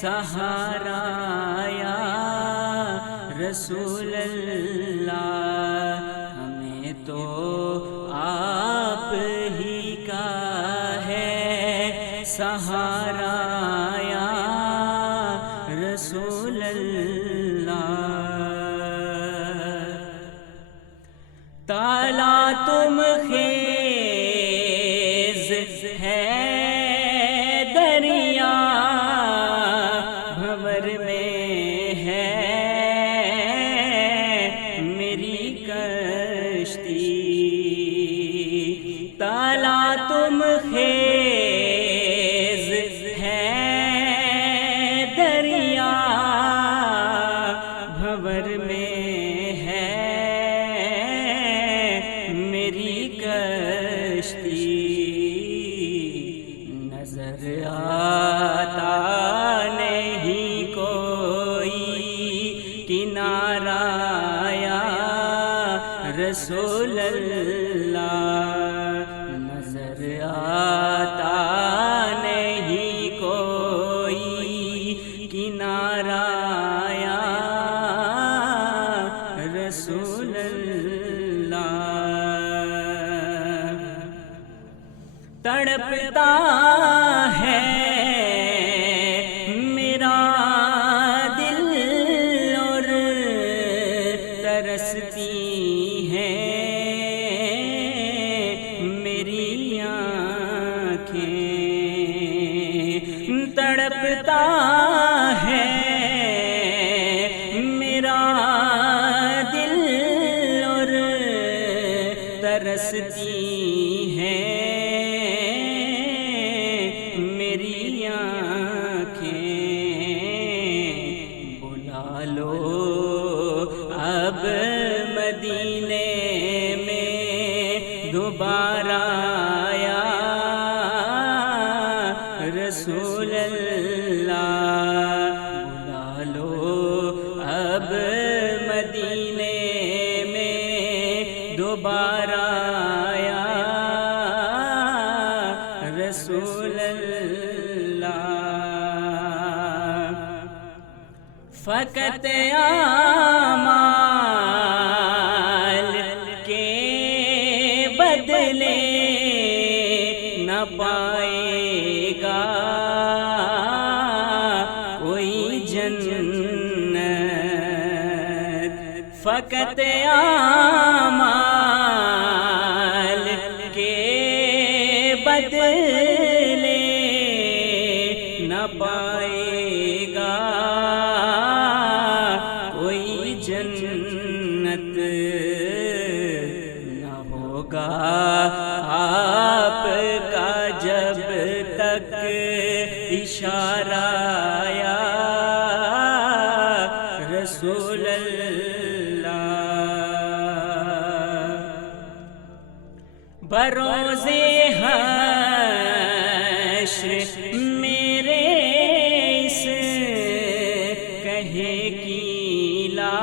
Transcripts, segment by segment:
سہارا یا رسول اللہ، ہمیں تو آپ ہی کا ہے سہارا یا رسول اللہ۔ تالا تم خیز ہے دریا بھنور میں ہے میری کشتی، تالا تم خیز ہے دریا بھنور میں ہے میری کشتی، نظر آتا نہیں کوئی کنارہ یا رسول اللہ، نظر آتا نہیں کوئی کنارہ یا رسول اللہ۔ تڑپتا ہے میرا دل اور ترستی ہیں میری آنکھیں، تڑپتا ہے میرا دل اور ترستی ہیں میری آنکھیں، بلا لو اب مدینے میں دوبارہ یا رسول اللہ، بلا لو اب مدینے میں دوبارہ یا رسول اللہ۔ فقط اعمال کے بدلے نہ پائے گا کوئی جنت، فقط اعمال کے بدلے نہ پائے گا کوئی جنت، نہ ہوگا آپ کا جب تک اشارہ یا رسول اللہ۔ بروز حشر میرے اس کہے کی لاج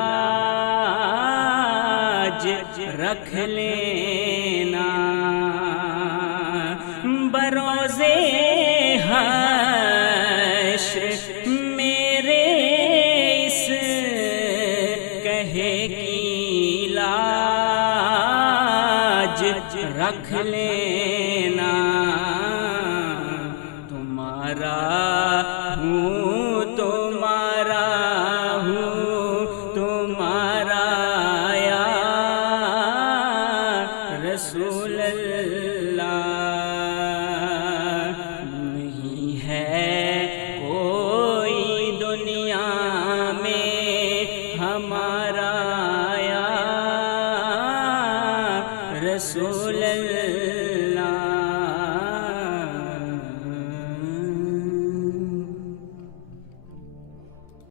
رکھ لینا، بروز حشر میرے اس کہے کی لاج رکھ لینا، تمہارا